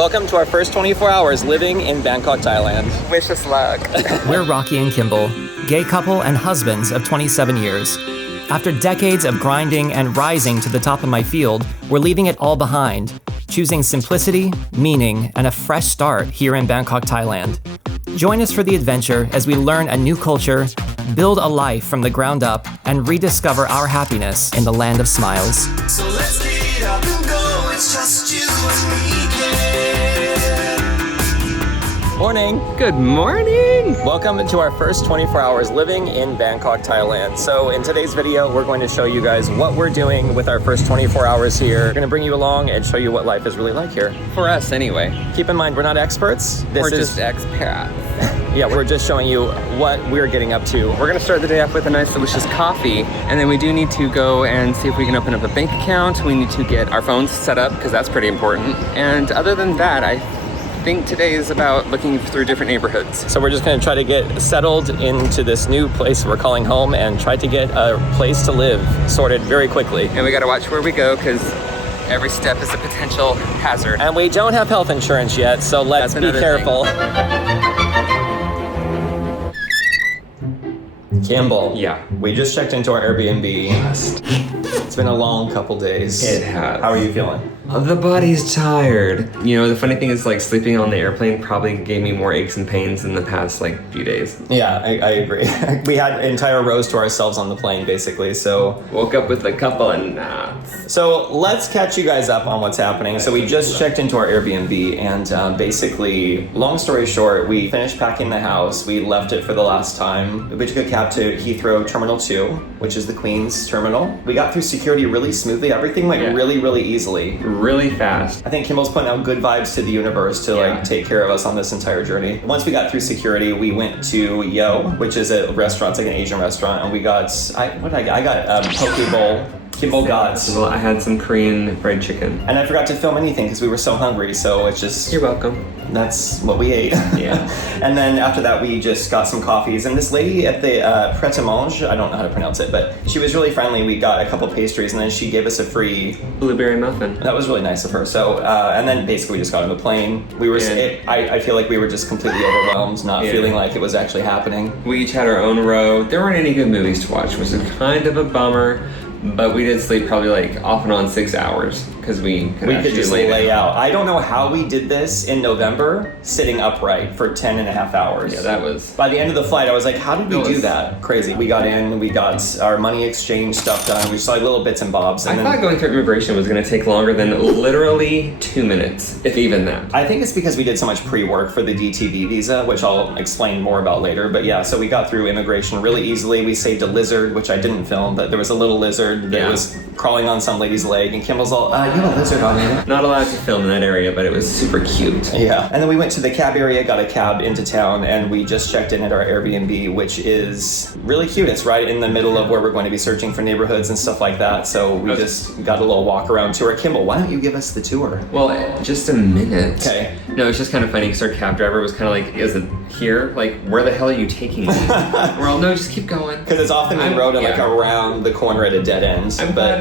Welcome to our first 24 hours living in Bangkok, Thailand. Wish us luck. We're Rocky and Kimball, gay couple and husbands of 27 years. After decades of grinding and rising to the top of my field, we're leaving it all behind, choosing simplicity, meaning, and a fresh start here in Bangkok, Thailand. Join us for the adventure as we learn a new culture, build a life from the ground up, and rediscover our happiness in the land of smiles. So let's get up and go, it's just you and me. Morning. Good morning. Welcome to our first 24 hours living in Bangkok, Thailand. So in today's video, we're going to show you guys what we're doing with our first 24 hours here. We're going to bring you along and show you what life is really like here. For us, anyway. Keep in mind, we're not experts. We're just expats. Yeah, we're just showing you what we're getting up to. We're gonna start the day off with a nice, delicious coffee, and then we do need to go and see if we can open up a bank account. We need to get our phones set up, because that's pretty important. And other than that, I think today is about looking through different neighborhoods. So we're just gonna try to get settled into this new place we're calling home and try to get a place to live sorted very quickly. And we gotta watch where we go, because every step is a potential hazard. And we don't have health insurance yet, so let's be careful. Kimball. Yeah. We just checked into our Airbnb. It's been a long couple days. It has. How are you feeling? The body's tired. You know, the funny thing is, like, sleeping on the airplane probably gave me more aches and pains in the past, like, few days. Yeah, I agree. We had entire rows to ourselves on the plane, basically, so. Woke up with a couple of knots. So let's catch you guys up on what's happening. So we just checked into our Airbnb, and basically, long story short, we finished packing the house. We left it for the last time. We took a cab to Heathrow Terminal 2, which is the Queen's terminal. We got through security really smoothly. Everything went really easily. Really fast. I think Kimball's putting out good vibes to the universe to like take care of us on this entire journey. Once we got through security, we went to Yo, which is a restaurant, it's like an Asian restaurant, and we got, I got poke bowl. Kimball got. Well, I had some Korean fried chicken. And I forgot to film anything because we were so hungry, so it's just... You're welcome. That's what we ate. Yeah. And then after that, we just got some coffees. And this lady at the Pret-a-Manger, I don't know how to pronounce it, but she was really friendly. We got a couple pastries, and then she gave us a free... blueberry muffin. That was really nice of her. So, and then basically we just got on the plane. We were, I feel like we were just completely overwhelmed, not feeling like it was actually happening. We each had our own row. There weren't any good movies to watch, which is kind of a bummer. But we did sleep probably like off and on 6 hours because we could just lay out. I don't know how we did this in November, sitting upright for 10 and a half hours. Yeah, that was... By the end of the flight, I was like, how did we do that? Crazy. We got in, we got our money exchange stuff done. We saw little bits and bobs. And I thought going through immigration was going to take longer than literally 2 minutes, if even that. I think it's because we did so much pre-work for the DTV visa, which I'll explain more about later. But yeah, so we got through immigration really easily. We saved a lizard, which I didn't film, but there was a little lizard that was crawling on some lady's leg, and Kimball's all, you have a lizard on you. Not allowed to film in that area, but it was super cute. Yeah, and then we went to the cab area, got a cab into town, and we just checked in at our Airbnb, which is really cute. It's right in the middle of where we're going to be searching for neighborhoods and stuff like that, so we just got a little walk around tour. Kimball, why don't you give us the tour? Well, just a minute. Okay. No, it's just kind of funny because our cab driver was kind of like, is it here? Like, where the hell are you taking me? We're all, no, just keep going. Because it's often we rode it like around the corner at a dead end.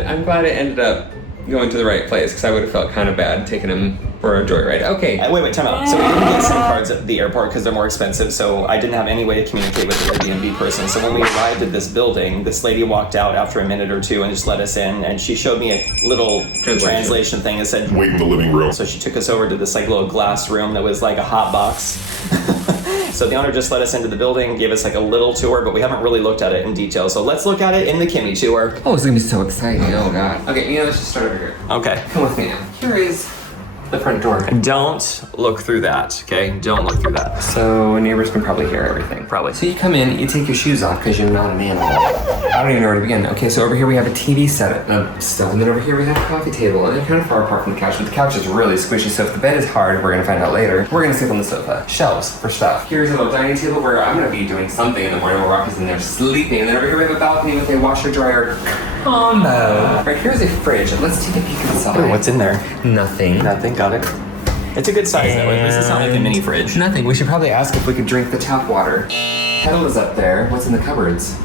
I'm glad it ended up going to the right place because I would have felt kind of bad taking him for a joyride. Okay. Wait, time out. So we didn't get SIM cards at the airport because they're more expensive, so I didn't have any way to communicate with the Airbnb person. So when we arrived at this building, this lady walked out after a minute or two and just let us in, and she showed me a little translation thing and said, wait in the living room. So she took us over to this like little glass room that was like a hot box. So the owner just let us into the building, gave us like a little tour, but we haven't really looked at it in detail. So let's look at it in the Kimmy tour. Oh, it's gonna be so exciting. Oh God. Okay, let's just start over here. Okay. Come with me now. Here is the front door. Don't look through that, okay? Don't look through that. So neighbors can probably hear everything. Probably. So you come in, you take your shoes off because you're not an animal. I don't even know where to begin. Okay, so over here we have a TV set stuff, and then over here we have a coffee table, and they're kind of far apart from the couch, but the couch is really squishy, so if the bed is hard, we're gonna find out later, we're gonna sleep on the sofa. Shelves for stuff. Here's a little dining table where I'm gonna be doing something in the morning while Rocky's in there sleeping, and then over here we have a balcony with a washer dryer combo. Right, here's a fridge. Let's take a peek inside. Oh, what's in there? Nothing. Nothing, got it. It's a good size though. This is not like a mini fridge. Nothing. We should probably ask if we could drink the tap water. Kettle is up there. What's in the cupboards?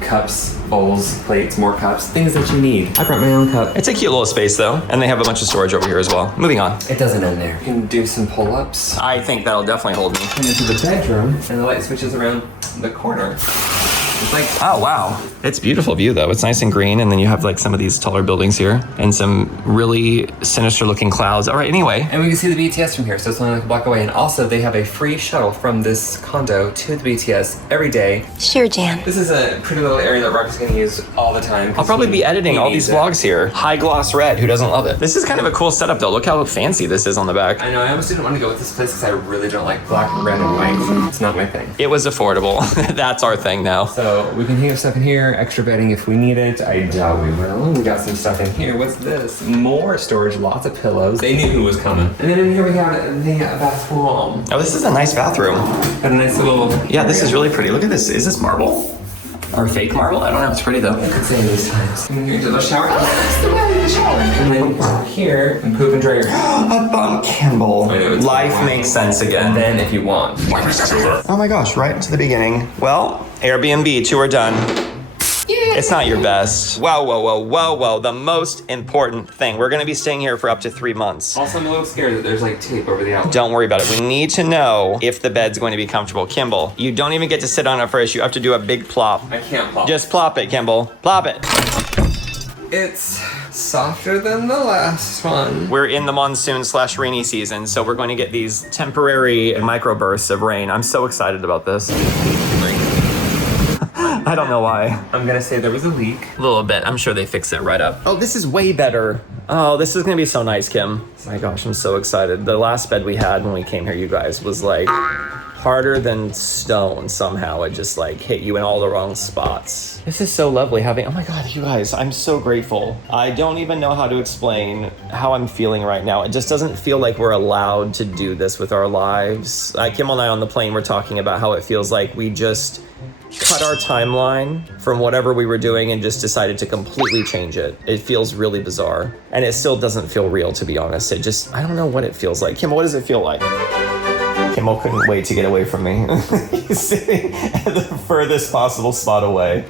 cups, bowls, plates, more cups, things that you need. I brought my own cup. It's a cute little space though, and they have a bunch of storage over here as well. Moving on. It doesn't end there. You can do some pull-ups. I think that'll definitely hold me. And into the bedroom, and the light switches around the corner. It's like, oh wow. It's a beautiful view though. It's nice and green, and then you have like some of these taller buildings here and some really sinister looking clouds. All right, anyway. and we can see the BTS from here, so it's only like a block away. And also they have a free shuttle from this condo to the BTS every day. Sure, Jan. This is a pretty little area that Rock's gonna use all the time. I'll probably be editing all these vlogs here. High gloss red, who doesn't love it? This is kind of a cool setup though. Look how fancy this is on the back. I know, I almost didn't want to go with this place because I really don't like black, red, and white. It's not my thing. It was affordable. That's our thing now. So we can hang up stuff in here, extra bedding if we need it. I doubt we will. We got some stuff in here. What's this? More storage, lots of pillows. They knew who was coming. And then in here we have the bathroom. Oh, this is a nice bathroom. Got a nice little... Yeah, this is really pretty. Look at this. Is this marble? Or fake marble? I don't know. It's pretty though. I could say these times. Come here to the shower. That's the way the shower. And then here, and poop and dry your... A bunk, Kimball. I know, it's Life makes sense again. then if you want. Oh my gosh, right to the beginning. Well, Airbnb, tour done. It's not your best. Whoa. The most important thing. We're gonna be staying here for up to 3 months. Also, I'm a little scared that there's like tape over the outlet. Don't worry about it. We need to know if the bed's going to be comfortable. Kimball, you don't even get to sit on it first. You have to do a big plop. I can't plop. Just plop it, Kimball. Plop it. It's softer than the last one. We're in the monsoon/rainy season, so we're going to get these temporary microbursts of rain. I'm so excited about this. I don't know why. I'm gonna say there was a leak. A little bit. I'm sure they fix it right up. Oh, this is way better. Oh, this is gonna be so nice, Kim. My gosh, I'm so excited. The last bed we had when we came here, you guys, was like harder than stone somehow. It just like hit you in all the wrong spots. This is so lovely having, oh my God, you guys, I'm so grateful. I don't even know how to explain how I'm feeling right now. It just doesn't feel like we're allowed to do this with our lives. Kimball and I on the plane were talking about how it feels like we just cut our timeline from whatever we were doing and just decided to completely change it. It feels really bizarre. And it still doesn't feel real, to be honest. It just, I don't know what it feels like. Kimball, what does it feel like? Kimball couldn't wait to get away from me. He's sitting at the furthest possible spot away.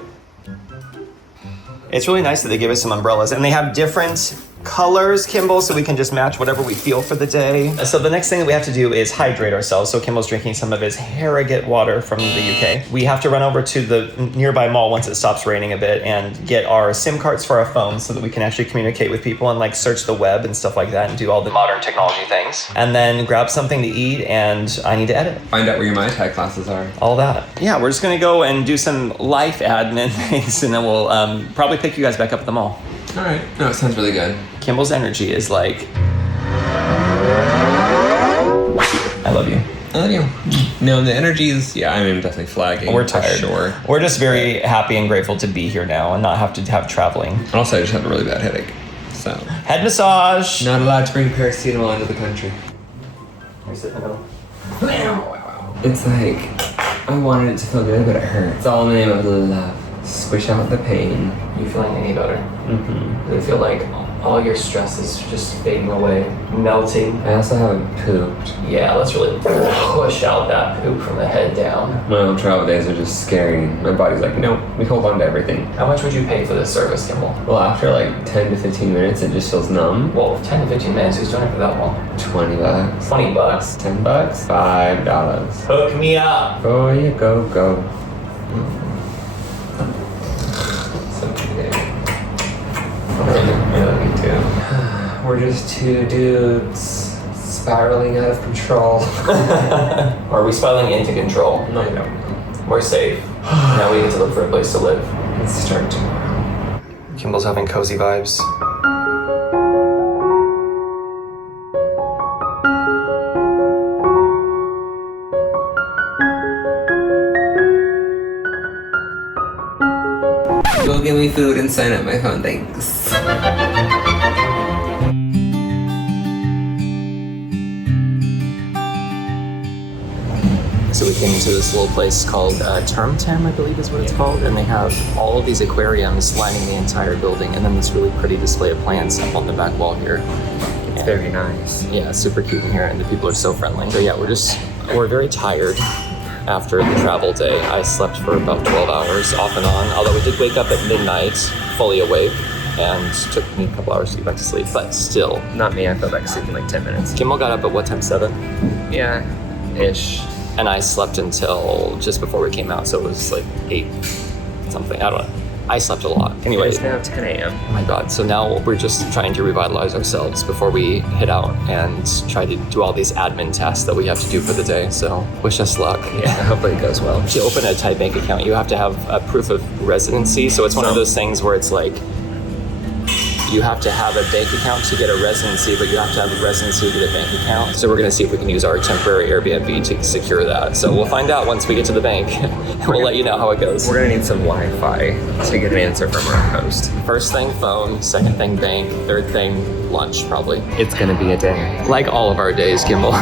It's really nice that they give us some umbrellas, and they have different colors, Kimball, so we can just match whatever we feel for the day. So the next thing that we have to do is hydrate ourselves. So Kimball's drinking some of his Harrogate water from the UK. We have to run over to the nearby mall once it stops raining a bit and get our SIM cards for our phones so that we can actually communicate with people and like search the web and stuff like that and do all the modern technology things. And then grab something to eat, and I need to edit. Find out where your Muay Thai classes are. All that. Yeah, we're just gonna go and do some life admin things, and then we'll probably pick you guys back up at the mall. All right. No, it sounds really good. Kimball's energy is like, I love you. I love you. No, the energy is, yeah, I'm definitely flagging. We're tired. Sure. We're just very happy and grateful to be here now and not have to have traveling. And also, I just have a really bad headache. So. Head massage. Not allowed to bring paracetamol into the country. It's like, I wanted it to feel good, but it hurts. It's all in the name of love. Squish out the pain. You feeling any better? Mm-hmm. Does it feel like all your stress is just fading away, melting? I also haven't pooped. Yeah, let's really push out that poop from the head down. My old travel days are just scary. My body's like, no, we hold on to everything. How much would you pay for this service, Kimball? Well, after like 10 to 15 minutes, it just feels numb. Well, 10 to 15 minutes, who's doing it for that long? $20. $20? $10? $5. Hook me up. Oh, you go. Yeah, me too. We're just two dudes spiraling out of control. Are we spiraling into control? No, no. We're safe. Now we get to look for a place to live. Let's start tomorrow. Kimball's having cozy vibes. Go get me food and sign up my phone, thanks. So we came to this little place called Termtem, I believe is what it's called, and they have all of these aquariums lining the entire building, and then this really pretty display of plants up on the back wall here. It's very nice. Yeah, super cute in here, and the people are so friendly. So yeah, we're very tired. after the travel day. I slept for about 12 hours off and on, although we did wake up at midnight, fully awake, and took me a couple hours to get back to sleep, but still. Not me, I fell back asleep in like 10 minutes. Kimball got up at what time, 7? Yeah, ish. And I slept until just before we came out, so it was like 8 something, I don't know. I slept a lot. Anyway, It's now 10 a.m. oh my God. So now we're just trying to revitalize ourselves before we head out and try to do all these admin tasks that we have to do for the day. So wish us luck. Yeah, hopefully it goes well. To open a Thai bank account, you have to have a proof of residency. So it's one of those things where it's like, you have to have a bank account to get a residency, but you have to have a residency to get a bank account. So we're gonna see if we can use our temporary Airbnb to secure that. So we'll find out once we get to the bank. We'll let you know how it goes. We're gonna need some Wi-Fi to get an answer from our host. First thing, phone. Second thing, bank. Third thing, lunch, probably. It's gonna be a day. Like all of our days, Kimball.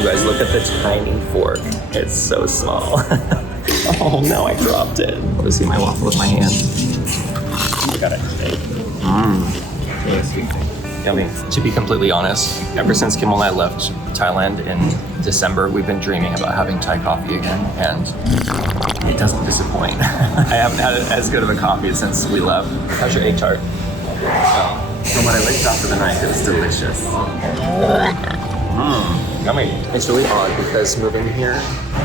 You guys, look at the tiny fork. It's so small. Oh no, I dropped it. I'll just eat my waffle with my hand. I got it. Yummy. To be completely honest, ever since Kimball and I left Thailand in December, we've been dreaming about having Thai coffee again, and it doesn't disappoint. I haven't had as good of a coffee since we left. How's your egg tart? From what I licked after the night, it was delicious. Yummy. It's really odd because moving here,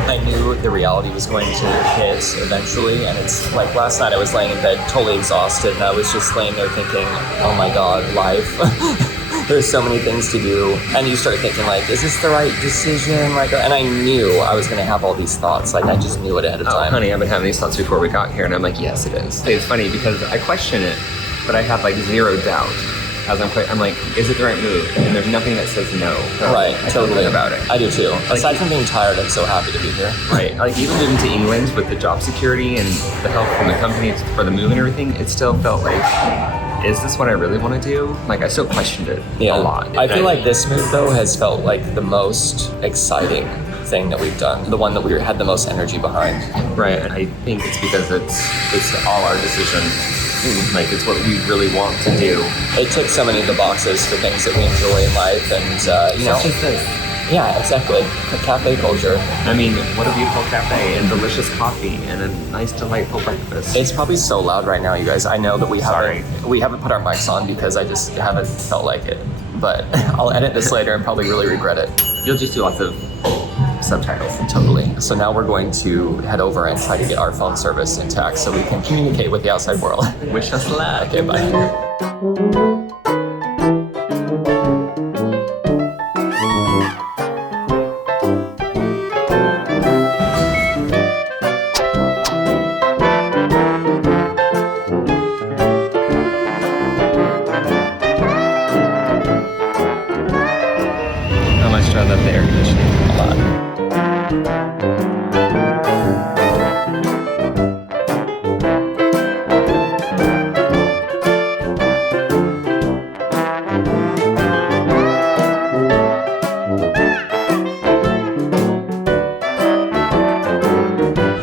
I knew the reality was going to hit eventually, and it's like last night I was laying in bed totally exhausted, and I was just laying there thinking, oh my God, life. There's so many things to do, and you start thinking like, is this the right decision? Like, and I knew I was going to have all these thoughts. Like, I just knew it ahead of time. Honey, I've been having these thoughts before we got here, and I'm like, yes, it is. It's funny because I question it, but I have like zero doubt. As I'm like, is it the right move? And there's nothing that says no. Right, I totally. feel good about it. I do too. Aside from being tired, I'm so happy to be here. Right, like even moving to England with the job security and the help from the company for the move and everything, it still felt like, is this what I really want to do? Like I still questioned it a lot. I feel like this move though has felt like the most exciting thing that we've done. The one that we had the most energy behind. Right, and I think it's because it's all our decision. Like it's what we really want to do. It ticks so many of the boxes for things that we enjoy in life, and you know. Such as this. Yeah, exactly. Cafe culture. I mean, what a beautiful cafe and delicious coffee and a nice, delightful breakfast. It's probably so loud right now, you guys. I know that we haven't put our mics on because I just haven't felt like it. But I'll edit this later and probably really regret it. You'll just do lots of subtitles. Totally. So now we're going to head over and try to get our phone service intact so we can communicate with the outside world. Wish us luck. Okay, bye. How much do I love the air conditioning? A lot.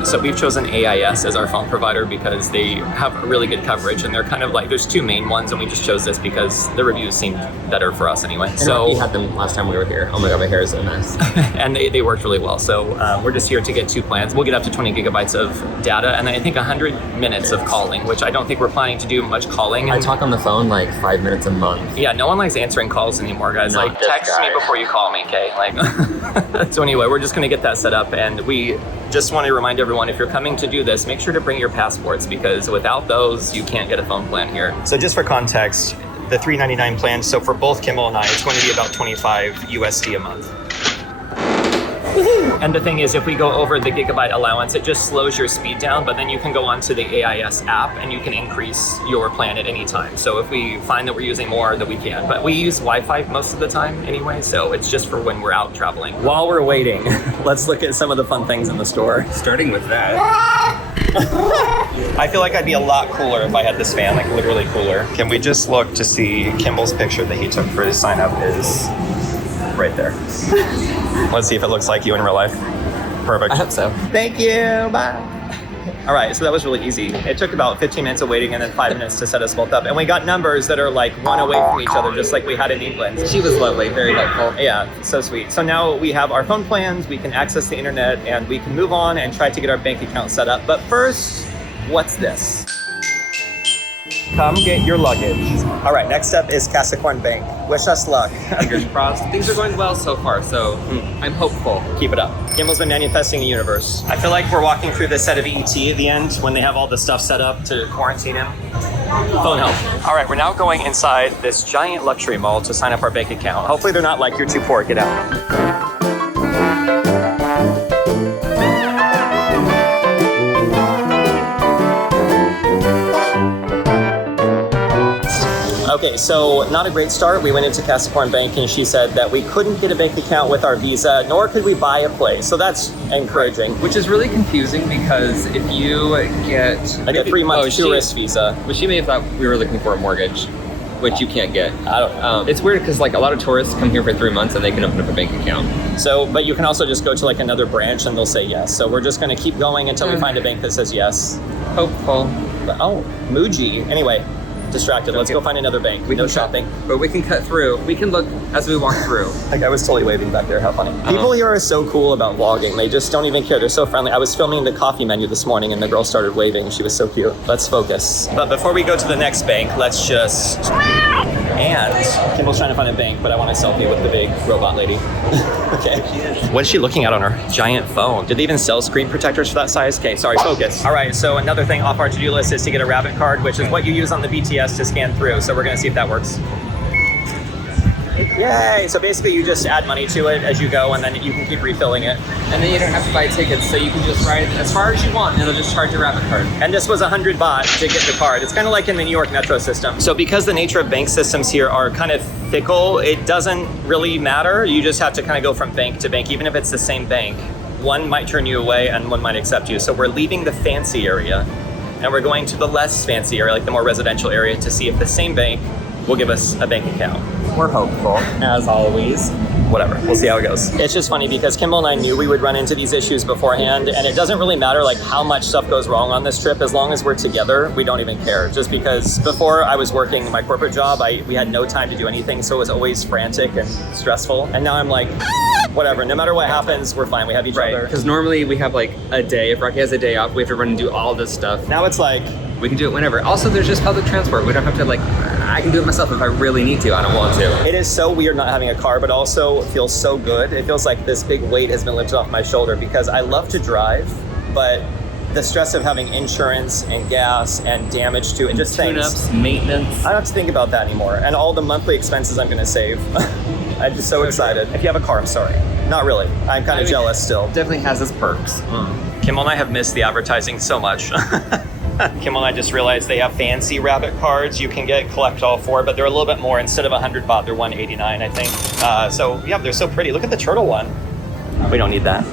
So we've chosen AIS as our phone provider because they have really good coverage, and they're kind of like, there's two main ones, and we just chose this because the reviews seemed better for us anyway. So you had them last time we were here. Oh my God, my hair is a mess. and they worked really well. So we're just here to get 2 plans. We'll get up to 20 gigabytes of data, and then I think 100 minutes of calling, which I don't think we're planning to do much calling. I talk on the phone like 5 minutes a month. Yeah, no one likes answering calls anymore, guys. Not like, this text guy. me before you call me, okay? Like, so anyway, we're just gonna get that set up, and we just want to remind everyone, if you're coming to do this, make sure to bring your passports, because without those, you can't get a phone plan here. So just for context, the $399 plan, so for both Kimball and I, it's going to be about 25 USD a month. And the thing is, if we go over the gigabyte allowance, it just slows your speed down, but then you can go onto the AIS app and you can increase your plan at any time. So if we find that we're using more, then we can. But we use Wi-Fi most of the time anyway, so it's just for when we're out traveling. While we're waiting, let's look at some of the fun things in the store. Starting with that. I feel like I'd be a lot cooler if I had this fan, like literally cooler. Can we just look to see Kimball's picture that he took for his sign up is right there. Let's see if it looks like you in real life. Perfect. I hope so. Thank you. Bye. All right, so that was really easy. It took about 15 minutes of waiting and then 5 minutes to set us both up. And we got numbers that are like one away from each other, just like we had in England. She was lovely, very helpful. Yeah, so sweet. So now we have our phone plans, we can access the internet, and we can move on and try to get our bank account set up. But first, what's this? Come get your luggage. All right, next up is Casaquan Bank. Wish us luck. Fingers crossed. Things are going well so far, so I'm hopeful. Keep it up. Kimball's been manifesting the universe. I feel like we're walking through the set of ET at the end when they have all the stuff set up to quarantine him. Phone help. All right, we're now going inside this giant luxury mall to sign up our bank account. Hopefully they're not like, you're too poor, get out. Okay, so not a great start. We went into Casaquan Bank and she said that we couldn't get a bank account with our visa, nor could we buy a place. So that's encouraging. Which is really confusing because if you get... Like a 3-month tourist visa. But she may have thought we were looking for a mortgage, which you can't get. I don't know. It's weird because like a lot of tourists come here for 3 months and they can open up a bank account. So, but you can also just go to like another branch and they'll say yes. So we're just gonna keep going until we find a bank that says yes. Hopeful. But, oh, Muji. Anyway. Distracted. Let's go find another bank. No shopping. But we can cut through. We can look as we walk through. Like I was totally waving back there. How funny. People here are so cool about vlogging. They just don't even care. They're so friendly. I was filming the coffee menu this morning and the girl started waving. She was so cute. Let's focus. But before we go to the next bank, let's just... And Kimball's trying to find a bank, but I want a selfie with the big robot lady. Okay. What is she looking at on her giant phone? Did they even sell screen protectors for that size? Okay, sorry, focus. All right, so another thing off our to-do list is to get a rabbit card, which is what you use on the BTS to scan through. So we're gonna see if that works. Yay! So basically you just add money to it as you go and then you can keep refilling it. And then you don't have to buy tickets, so you can just ride as far as you want and it'll just charge your rabbit card. And this was 100 baht to get the card. It's kind of like in the New York metro system. So because the nature of bank systems here are kind of fickle, it doesn't really matter. You just have to kind of go from bank to bank, even if it's the same bank. One might turn you away and one might accept you. So we're leaving the fancy area and we're going to the less fancy area, like the more residential area, to see if the same bank will give us a bank account. We're hopeful, as always. Whatever, we'll see how it goes. It's just funny because Kimball and I knew we would run into these issues beforehand, and it doesn't really matter like how much stuff goes wrong on this trip. As long as we're together, we don't even care. Just because before I was working my corporate job, we had no time to do anything, so it was always frantic and stressful. And now I'm like, whatever, no matter what happens, we're fine. We have each other. Because normally we have like a day, if Rocky has a day off, we have to run and do all this stuff. Now it's like, we can do it whenever. Also, there's just public transport. We don't have to like, I can do it myself if I really need to. I don't want to. It is so weird not having a car, but also it feels so good. It feels like this big weight has been lifted off my shoulder because I love to drive, but the stress of having insurance and gas and damage to it, just things. Tune-ups, maintenance. I don't have to think about that anymore. And all the monthly expenses I'm gonna save. I'm just so excited. If you have a car, I'm sorry. Not really. I'm kind of jealous still. Definitely has its perks. Kimball and I have missed the advertising so much. Kimball and I just realized they have fancy rabbit cards you can collect all for, but they're a little bit more. Instead of 100 baht, they're 189, I think. So yeah, they're so pretty. Look at the turtle one. We don't need that.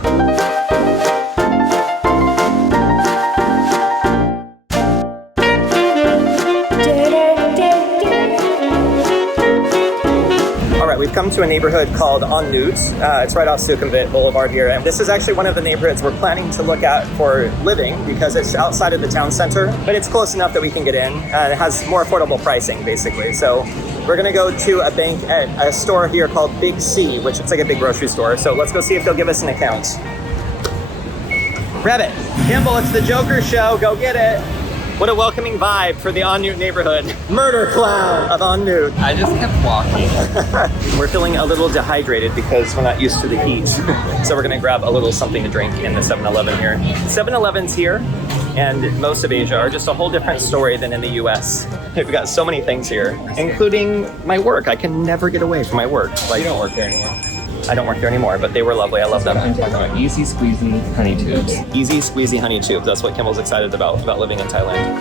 We've come to a neighborhood called On Nut. It's right off Sukhumvit Boulevard here. And this is actually one of the neighborhoods we're planning to look at for living because it's outside of the town center, but it's close enough that we can get in. It has more affordable pricing, basically. So we're gonna go to a bank at a store here called Big C, which is like a big grocery store. So let's go see if they'll give us an account. Rabbit, Kimball, it's the Joker show. Go get it. What a welcoming vibe for the On Nut neighborhood. Murder clown of On Nut. I just kept walking. We're feeling a little dehydrated because we're not used to the heat. So we're gonna grab a little something to drink in the 7-Eleven here. 7-Elevens here and most of Asia are just a whole different story than in the US. We've got so many things here, including my work. I can never get away from my work. Like, you don't work there anymore. I don't work there anymore, but they were lovely. I love them. I'm talking about easy squeezing honey tubes. Easy squeezy honey tubes. That's what Kimball's excited about living in Thailand.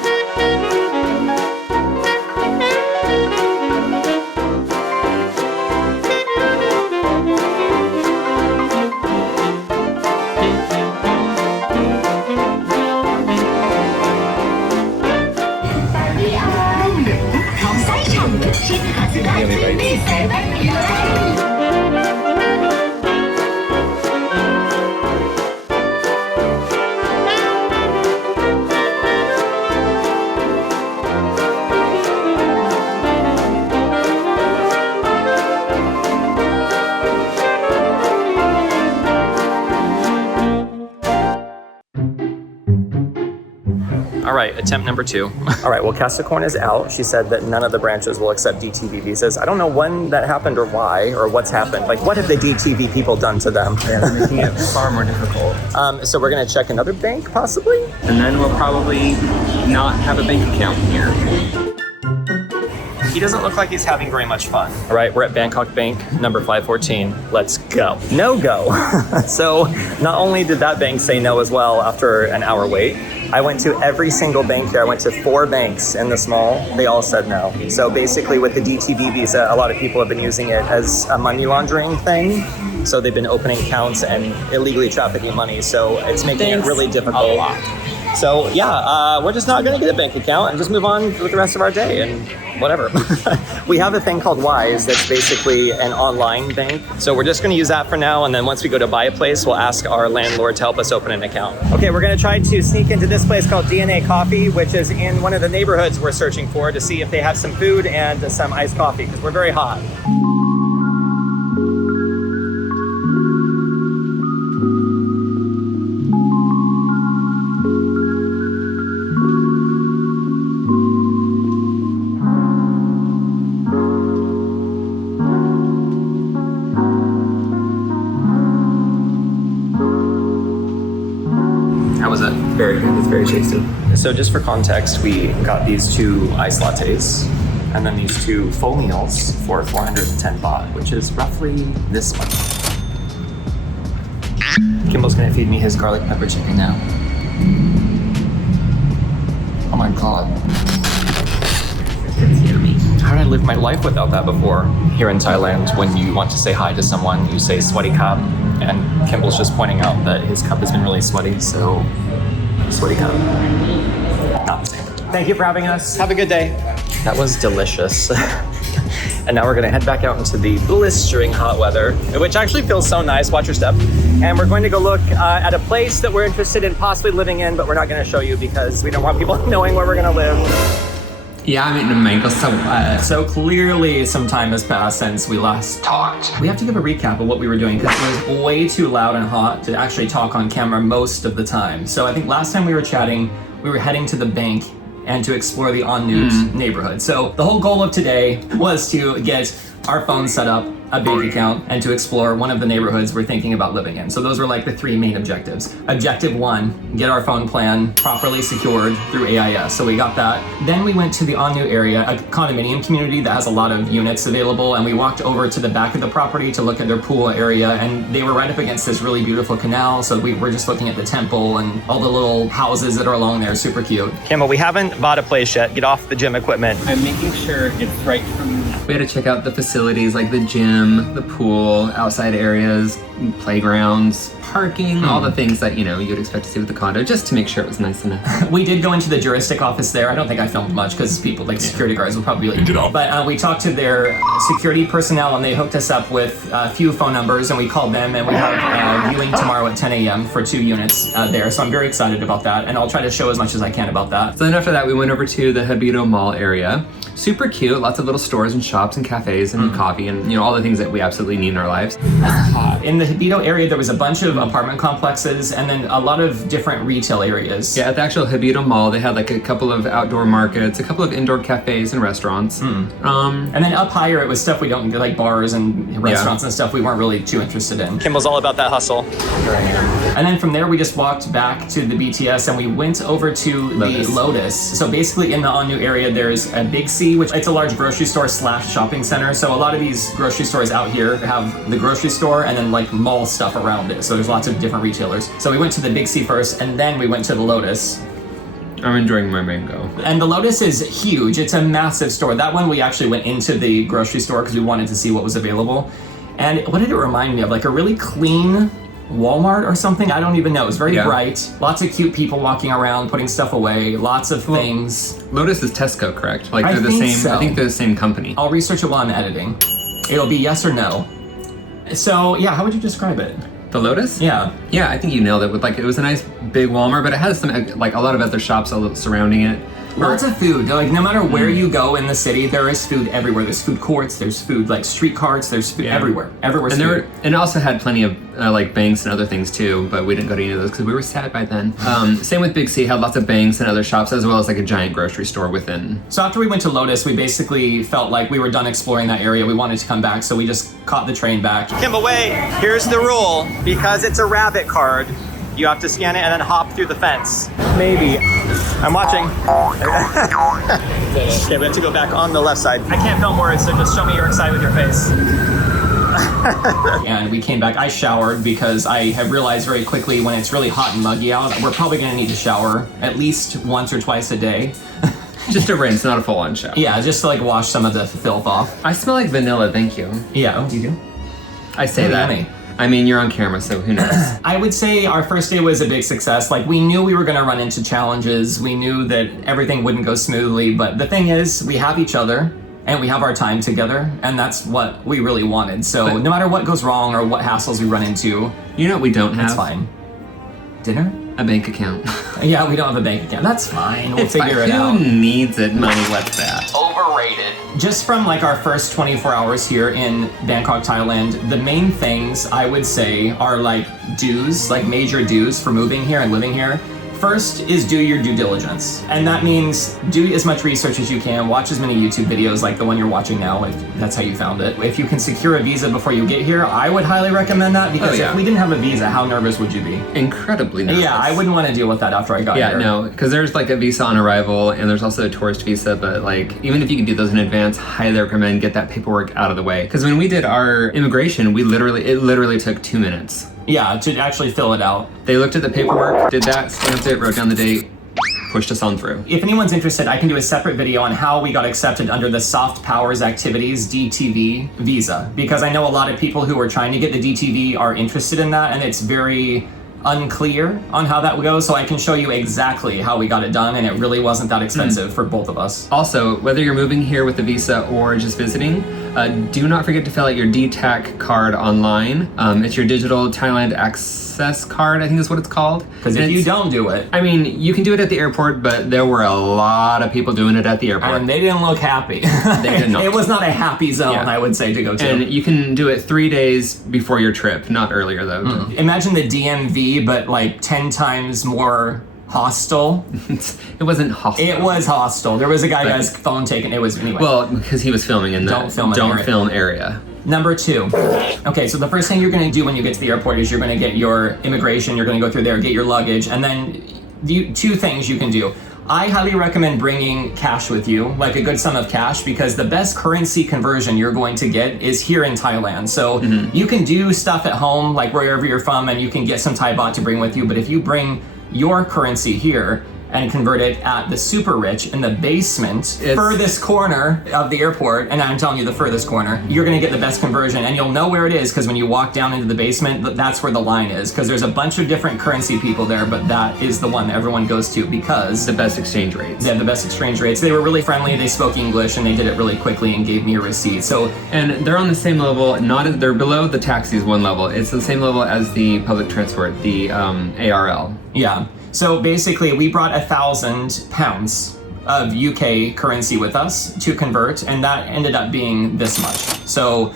attempt number 2. All right, well, Casacorn is out. She said that none of the branches will accept DTV visas. I don't know when that happened or why or what's happened. Like, what have the DTV people done to them? Yeah, they're making it far more difficult. So we're gonna check another bank, possibly? And then we'll probably not have a bank account here. He doesn't look like he's having very much fun. All right, we're at Bangkok Bank, number 514. Let's go. No go. So not only did that bank say no as well after an hour wait, I went to every single bank here. I went to 4 banks in this mall. They all said no. So basically with the DTV visa, a lot of people have been using it as a money laundering thing. So they've been opening accounts and illegally trafficking money. So it's making it really difficult. A lot. So yeah, we're just not gonna get a bank account and just move on with the rest of our day and whatever. We have a thing called Wise that's basically an online bank. So we're just gonna use that for now, and then once we go to buy a place, we'll ask our landlord to help us open an account. Okay, we're gonna try to sneak into this place called DNA Coffee, which is in one of the neighborhoods we're searching for to see if they have some food and some iced coffee, because we're very hot. Very good, it's very tasty. So just for context, we got these 2 iced lattes and then these 2 full meals for 410 baht, which is roughly this much. Kimball's gonna feed me his garlic pepper chicken now. Oh my God. It's yummy. How did I live my life without that before? Here in Thailand, when you want to say hi to someone, you say sweaty cup, and Kimball's just pointing out that his cup has been really sweaty, so sweaty cup. Not the same. Thank you for having us. Have a good day. That was delicious. And now we're gonna head back out into the blistering hot weather, which actually feels so nice. Watch your step. And we're going to go look at a place that we're interested in possibly living in, but we're not gonna show you because we don't want people knowing where we're gonna live. Yeah, I mean, mango So clearly some time has passed since we last talked. We have to give a recap of what we were doing because it was way too loud and hot to actually talk on camera most of the time. So I think last time we were chatting, we were heading to the bank and to explore the en route neighborhood. So the whole goal of today was to get our phone set up, a bank account, and to explore one of the neighborhoods we're thinking about living in. So those were like the 3 main objectives. Objective 1, get our phone plan properly secured through AIS. So we got that. Then we went to the en route area, a condominium community that has a lot of units available, and we walked over to the back of the property to look at their pool area, and they were right up against this really beautiful canal. So we were just looking at the temple and all the little houses that are along there, super cute. Kimball, we haven't bought a place yet. Get off the gym equipment. I'm making sure it's right from... We had to check out the facilities like the gym, the pool, outside areas, playgrounds, parking, all the things that, you know, you'd expect to see with the condo, just to make sure it was nice enough. We did go into the juristic office there. I don't think I filmed much because people, like security guards, will probably be like, but we talked to their security personnel and they hooked us up with a few phone numbers and we called them and we have viewing tomorrow at 10 a.m. for 2 units there. So I'm very excited about that and I'll try to show as much as I can about that. So then after that, we went over to the Habito Mall area. Super cute, lots of little stores and shops and cafes and coffee and, you know, all the things that we absolutely need in our lives. In the Habito area, there was a bunch of apartment complexes and then a lot of different retail areas. Yeah, at the actual Habito Mall, they had like a couple of outdoor markets, a couple of indoor cafes and restaurants. And then up higher, it was stuff we don't, like bars and restaurants and stuff we weren't really too interested in. Kimball's all about that hustle. And then from there, we just walked back to the BTS and we went over to the Lotus. So basically in the en route area, there's a Big C, which it's a large grocery store / shopping center. So a lot of these grocery stores out here have the grocery store and then like mall stuff around it. So there's lots of different retailers. So we went to the Big C first and then we went to the Lotus. I'm enjoying my mango. And the Lotus is huge. It's a massive store. That one we actually went into the grocery store because we wanted to see what was available. And what did it remind me of? Like a really clean Walmart or something? I don't even know. It was very bright. Lots of cute people walking around, putting stuff away. Lots of things. Lotus is Tesco, correct? Like they're the think same. so. I think they're the same company. I'll research it while I'm editing. It'll be yes or no. So yeah, how would you describe it? The Lotus? Yeah. Yeah, I think you nailed it. With like, it was a nice big Walmart, but it has some like a lot of other shops surrounding it. Lots of food. Like, no matter where you go in the city, there is food everywhere. There's food courts, there's food, like, street carts, there's food everywhere. Everywhere's food. And it also had plenty of, like, banks and other things, too, but we didn't go to any of those because we were sad by then. Same with Big C, had lots of banks and other shops, as well as, like, a giant grocery store within. So after we went to Lotus, we basically felt like we were done exploring that area. We wanted to come back, so we just caught the train back. Kimball, wait, here's the rule. Because it's a rabbit card, you have to scan it and then hop through the fence. Maybe. I'm watching. Okay, we have to go back on the left side. I can't film words, so just show me you're excited with your face. And we came back. I showered because I have realized very quickly when it's really hot and muggy out, we're probably gonna need to shower at least once or twice a day. Just a rinse, not a full-on shower. Yeah, just to like wash some of the filth off. I smell like vanilla, thank you. Yeah, you do? I say that. Yummy. I mean, you're on camera, so who knows? I would say our first day was a big success. Like, we knew we were gonna run into challenges. We knew that everything wouldn't go smoothly, but the thing is, we have each other and we have our time together, and that's what we really wanted. So no matter what goes wrong or what hassles we run into, You know what we don't have? it's fine. Dinner? A bank account. Yeah, we don't have a bank account. That's fine. We'll figure it out. Who needs it? Money, what's that? Overrated. Just from like our first 24 hours here in Bangkok, Thailand, the main things I would say are like dues, like major dues for moving here and living here. First is do your due diligence. And that means do as much research as you can, watch as many YouTube videos like the one you're watching now, if that's how you found it. If you can secure a visa before you get here, I would highly recommend that, because if we didn't have a visa, how nervous would you be? Incredibly nervous. Yeah, I wouldn't want to deal with that after I got here. Yeah, no, because there's like a visa on arrival and there's also a tourist visa, but like even if you can do those in advance, highly recommend get that paperwork out of the way. Because when we did our immigration, it literally took 2 minutes. Yeah, to actually fill it out. They looked at the paperwork, did that, stamped it, wrote down the date, pushed us on through. If anyone's interested, I can do a separate video on how we got accepted under the Soft Powers Activities DTV visa, because I know a lot of people who are trying to get the DTV are interested in that, and it's very unclear on how that goes, so I can show you exactly how we got it done, and it really wasn't that expensive for both of us. Also, whether you're moving here with a visa or just visiting, do not forget to fill out your DTAC card online. It's your digital Thailand access card, I think is what it's called. Because if you don't do it... I mean, you can do it at the airport, but there were a lot of people doing it at the airport. And they didn't look happy. They did not. It was not a happy zone, I would say, to go to. And you can do it 3 days before your trip, not earlier though. Imagine the DMV, but like 10 times more hostile. It wasn't hostile. It was hostile. There was a guy who got his phone taken. It was, anyway. Well, because he was filming in the Don't film area. Number 2. Okay, so the first thing you're gonna do when you get to the airport is you're gonna get your immigration, you're gonna go through there, get your luggage, and then 2 things you can do. I highly recommend bringing cash with you, like a good sum of cash, because the best currency conversion you're going to get is here in Thailand. So you can do stuff at home, like wherever you're from, and you can get some Thai baht to bring with you, but if you bring your currency here and convert it at the super rich in the basement, furthest corner of the airport, and I'm telling you the furthest corner, you're gonna get the best conversion, and you'll know where it is, because when you walk down into the basement, that's where the line is, because there's a bunch of different currency people there, but that is the one that everyone goes to because... The best exchange rates. They have the best exchange rates. They were really friendly, they spoke English, and they did it really quickly and gave me a receipt, so... And they're on the same level, they're below the taxis one level. It's the same level as the public transport, the ARL. Yeah. So basically, we brought £1,000 of UK currency with us to convert, and that ended up being this much. So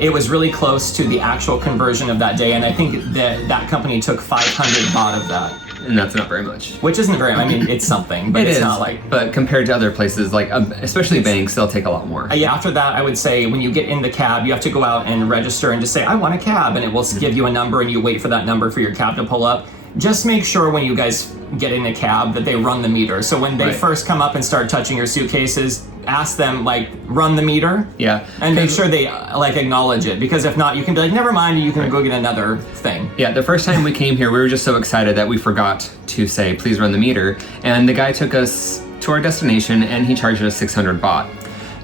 it was really close to the actual conversion of that day, and I think that company took 500 baht of that. And that's not very much. Which isn't very, I mean, it's something, but it's not like... But compared to other places, like, especially banks, they'll take a lot more. Yeah, after that, I would say when you get in the cab, you have to go out and register and just say, I want a cab, and it will give you a number, and you wait for that number for your cab to pull up. Just make sure when you guys get in a cab that they run the meter. So when they first come up and start touching your suitcases, ask them, like, run the meter. Yeah. And make sure they, like, acknowledge it. Because if not, you can be like, never mind, you can go get another thing. Yeah, the first time we came here, we were just so excited that we forgot to say, please run the meter. And the guy took us to our destination, and he charged us 600 baht.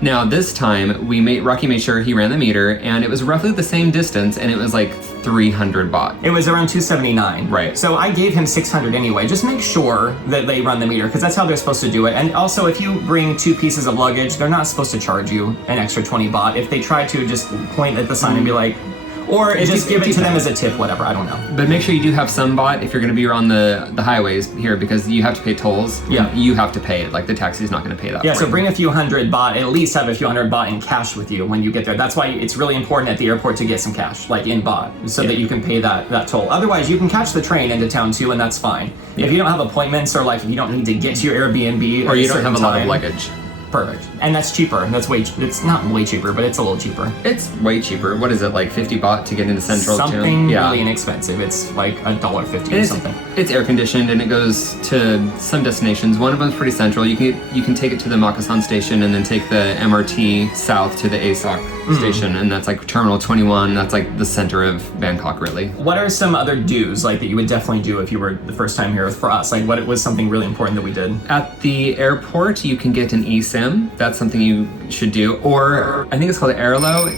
Now, this time, Rocky made sure he ran the meter, and it was roughly the same distance, and it was like 300 baht. It was around 279. Right. So I gave him 600 anyway. Just make sure that they run the meter, because that's how they're supposed to do it. And also, if you bring 2 pieces of luggage, they're not supposed to charge you an extra 20 baht. If they try to, just point at the sign and be like, Or just give it to them as a tip, whatever, I don't know. But make sure you do have some baht if you're going to be on the highways here, because you have to pay tolls. Yeah. You have to pay it. Like the taxi's not going to pay that. Yeah, for so you. bring a few hundred baht, at least have a few hundred baht in cash with you when you get there. That's why it's really important at the airport to get some cash, like in baht, so that you can pay that toll. Otherwise, you can catch the train into town too, and that's fine. If you don't have appointments, or like if you don't need to get to your Airbnb, or you don't have a lot of luggage. Perfect. And that's cheaper. It's not way cheaper, but it's a little cheaper. It's way cheaper. What is it, like 50 baht to get into central Something town? really inexpensive. It's like $1.50 or something. It's air conditioned and it goes to some destinations. One of them's pretty central. You can take it to the Makasan station and then take the MRT south to the ASOC station, and that's like Terminal 21. That's like the center of Bangkok, really. What are some other do's like that you would definitely do if you were the first time here for us? Like what was something really important that we did? At the airport, you can get an eSIM. That's something you should do. Or I think it's called Airlo.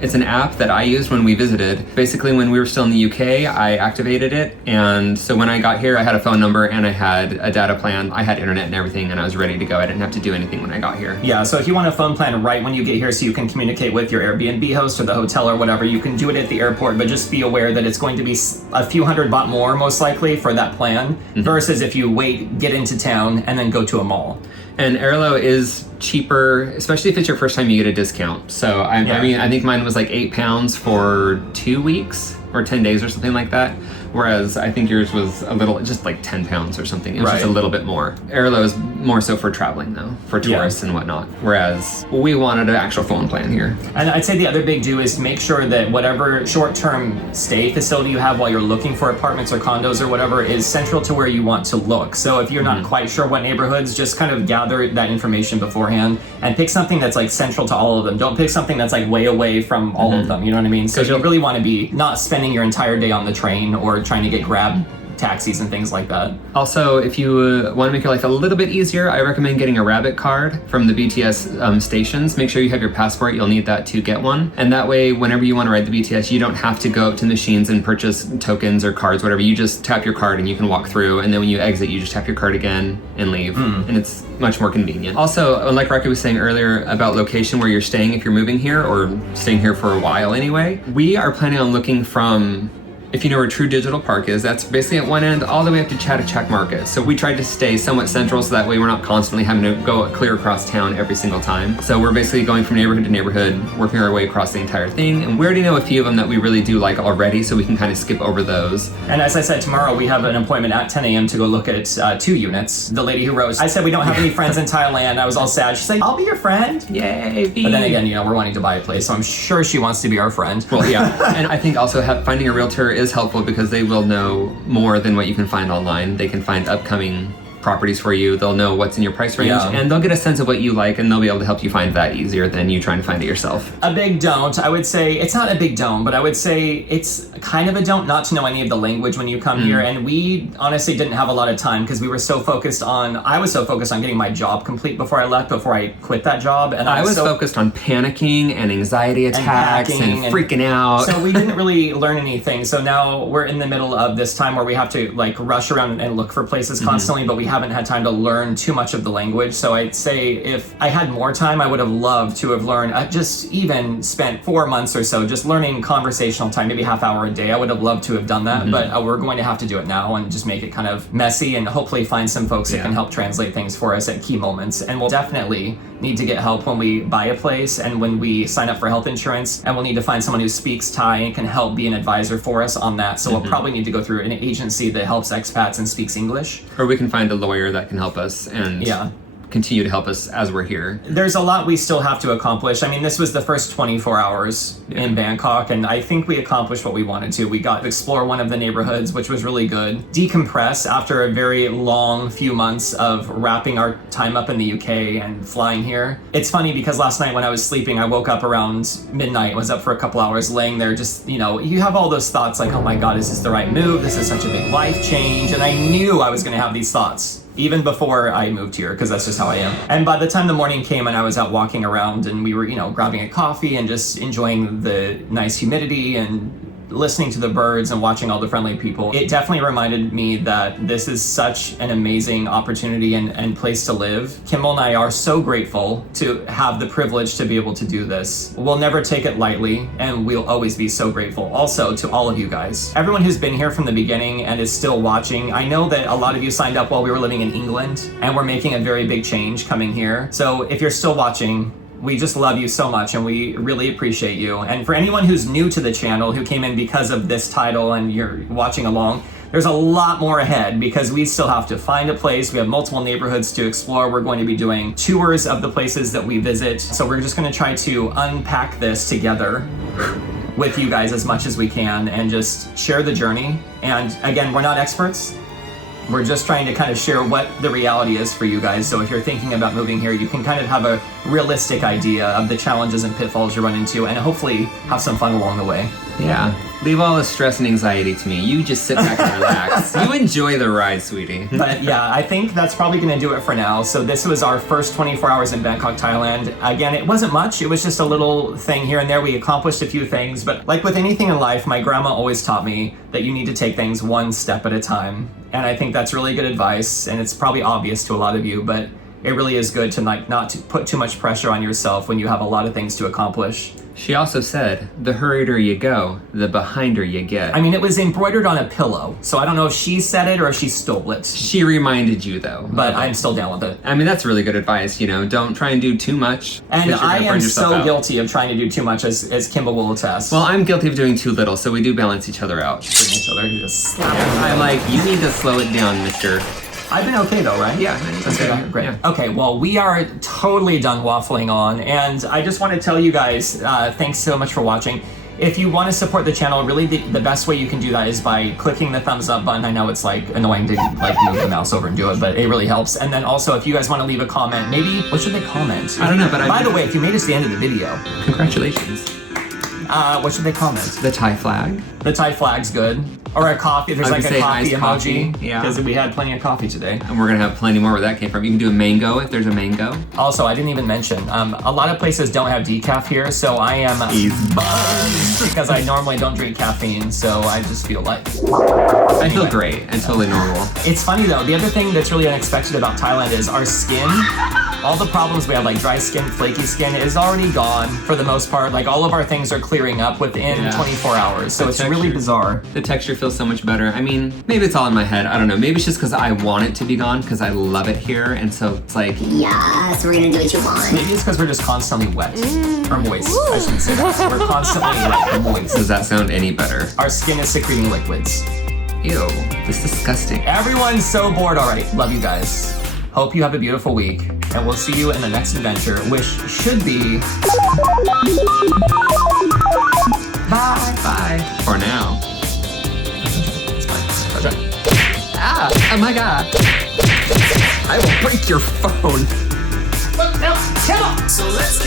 It's an app that I used when we visited. Basically, when we were still in the UK, I activated it. And so when I got here, I had a phone number and I had a data plan. I had internet and everything, and I was ready to go. I didn't have to do anything when I got here. Yeah, so if you want a phone plan right when you get here so you can communicate with your Airbnb host or the hotel or whatever, you can do it at the airport, but just be aware that it's going to be a few hundred baht more, most likely, for that plan, versus if you wait, get into town, and then go to a mall. And Airlo is cheaper, especially if it's your first time, you get a discount. So I mean, I think mine was like £8 for 2 weeks or 10 days or something like that. Whereas I think yours was a little, just like £10 or something. It was just a little bit more. Airlo is more so for traveling though, for tourists and whatnot. Whereas we wanted an actual phone plan here. And I'd say the other big do is to make sure that whatever short-term stay facility you have while you're looking for apartments or condos or whatever is central to where you want to look. So if you're not quite sure what neighborhoods, just kind of gather that information beforehand and pick something that's like central to all of them. Don't pick something that's like way away from all of them, you know what I mean? So you really want to be not spending your entire day on the train or trying to get Grab taxis and things like that. Also, if you want to make your life a little bit easier, I recommend getting a rabbit card from the BTS stations. Make sure you have your passport. You'll need that to get one. And that way, whenever you want to ride the BTS, you don't have to go up to machines and purchase tokens or cards, whatever. You just tap your card and you can walk through. And then when you exit, you just tap your card again and leave. And it's much more convenient. Also, like Rocky was saying earlier about location where you're staying if you're moving here or staying here for a while anyway, we are planning on looking from, if you know where True Digital Park is, that's basically at one end all the way up to Chatuchak Market. So we tried to stay somewhat central so that way we're not constantly having to go clear across town every single time. So we're basically going from neighborhood to neighborhood, working our way across the entire thing. And we already know a few of them that we really do like already, so we can kind of skip over those. And as I said, tomorrow we have an appointment at 10 a.m. to go look at 2 units. The lady who wrote, I said we don't have any friends in Thailand. I was all sad. She's like, I'll be your friend. Yay! But then again, we're wanting to buy a place, so I'm sure she wants to be our friend. Well, yeah. And I think also finding a realtor is helpful because they will know more than what you can find online. They can find upcoming properties for you. They'll know what's in your price range, and they'll get a sense of what you like, and they'll be able to help you find that easier than you trying to find it yourself. A big don't, I would say, it's not a big don't, but I would say it's kind of a don't not to know any of the language when you come here. And we honestly didn't have a lot of time because I was so focused on getting my job complete before I quit that job. And I was focused on panicking and anxiety attacks and freaking out. So we didn't really learn anything. So now we're in the middle of this time where we have to like rush around and look for places constantly, but we haven't had time to learn too much of the language. So I'd say if I had more time, I would have loved to have learned, just even spent 4 months or so just learning conversational time, maybe half hour a day. I would have loved to have done that, but we're going to have to do it now and just make it kind of messy and hopefully find some folks that can help translate things for us at key moments. And we'll definitely need to get help when we buy a place and when we sign up for health insurance, and we'll need to find someone who speaks Thai and can help be an advisor for us on that. So we'll probably need to go through an agency that helps expats and speaks English. Or we can find a lawyer that can help us and continue to help us as we're here. There's a lot we still have to accomplish. I mean, this was the first 24 hours in Bangkok, and I think we accomplished what we wanted to. We got to explore one of the neighborhoods, which was really good. Decompress after a very long few months of wrapping our time up in the UK and flying here. It's funny because last night when I was sleeping, I woke up around midnight, was up for a couple hours laying there just, you have all those thoughts like, oh my God, is this the right move? This is such a big life change. And I knew I was going to have these thoughts even before I moved here, because that's just how I am. And by the time the morning came and I was out walking around and we were, grabbing a coffee and just enjoying the nice humidity and listening to the birds and watching all the friendly people, it definitely reminded me that this is such an amazing opportunity and place to live. Kimball and I are so grateful to have the privilege to be able to do this. We'll never take it lightly, and we'll always be so grateful. Also to all of you guys. Everyone who's been here from the beginning and is still watching, I know that a lot of you signed up while we were living in England, and we're making a very big change coming here. So if you're still watching, we just love you so much and we really appreciate you. And for anyone who's new to the channel, who came in because of this title and you're watching along, there's a lot more ahead because we still have to find a place. We have multiple neighborhoods to explore. We're going to be doing tours of the places that we visit. So we're just gonna try to unpack this together with you guys as much as we can and just share the journey. And again, we're not experts. We're just trying to kind of share what the reality is for you guys. So if you're thinking about moving here, you can kind of have a realistic idea of the challenges and pitfalls you run into and hopefully have some fun along the way. Yeah. Leave all the stress and anxiety to me. You just sit back and relax. You enjoy the ride, sweetie. But yeah, I think that's probably gonna do it for now. So this was our first 24 hours in Bangkok, Thailand. Again, it wasn't much. It was just a little thing here and there. We accomplished a few things, but like with anything in life, my grandma always taught me that you need to take things one step at a time. And I think that's really good advice, and it's probably obvious to a lot of you, but it really is good to not to put too much pressure on yourself when you have a lot of things to accomplish. She also said, the hurrieder you go, the behinder you get. I mean, it was embroidered on a pillow, so I don't know if she said it or if she stole it. She reminded you though. But I'm still down with it. I mean, that's really good advice, you know, don't try and do too much. And I am so guilty of trying to do too much, as Kimball will attest. Well, I'm guilty of doing too little, so we do balance each other out. Bring each other, you just slap I'm like, you need to slow it down, mister. I've been okay though, right? Yeah, that's good. Great. Yeah. Okay, well, we are totally done waffling on, and I just want to tell you guys, thanks so much for watching. If you want to support the channel, really the best way you can do that is by clicking the thumbs up button. I know it's like annoying to like move the mouse over and do it, but it really helps. And then also, if you guys want to leave a comment, maybe, what should they comment? I don't know, but by the way, if you made it to the end of the video, congratulations. What should they comment? The Thai flag. The Thai flag's good. Or a coffee, there's like a coffee emoji. Coffee, yeah. Because we had plenty of coffee today. And we're gonna have plenty more where that came from. You can do a mango if there's a mango. Also, I didn't even mention, a lot of places don't have decaf here, so I am buzzed because I normally don't drink caffeine, so I just feel like... I feel great and totally normal. It's funny though, the other thing that's really unexpected about Thailand is our skin. All the problems we have, like dry skin, flaky skin, is already gone for the most part. Like all of our things are clearing up within 24 hours, so it's really bizarre. The texture feels so much better. I mean, maybe it's all in my head. I don't know. Maybe it's just because I want it to be gone because I love it here, and so it's like, yes, we're gonna do what you want. Maybe it's because we're just constantly wet or moist. I shouldn't say that. We're constantly wet or moist. Does that sound any better? Our skin is secreting liquids. Ew, that's disgusting. Everyone's so bored already. Love you guys. Hope you have a beautiful week, and we'll see you in the next adventure, which should be... Bye. Bye. For now. Okay. Ah, oh my god. I will break your phone. Look, no, Kimball! So let's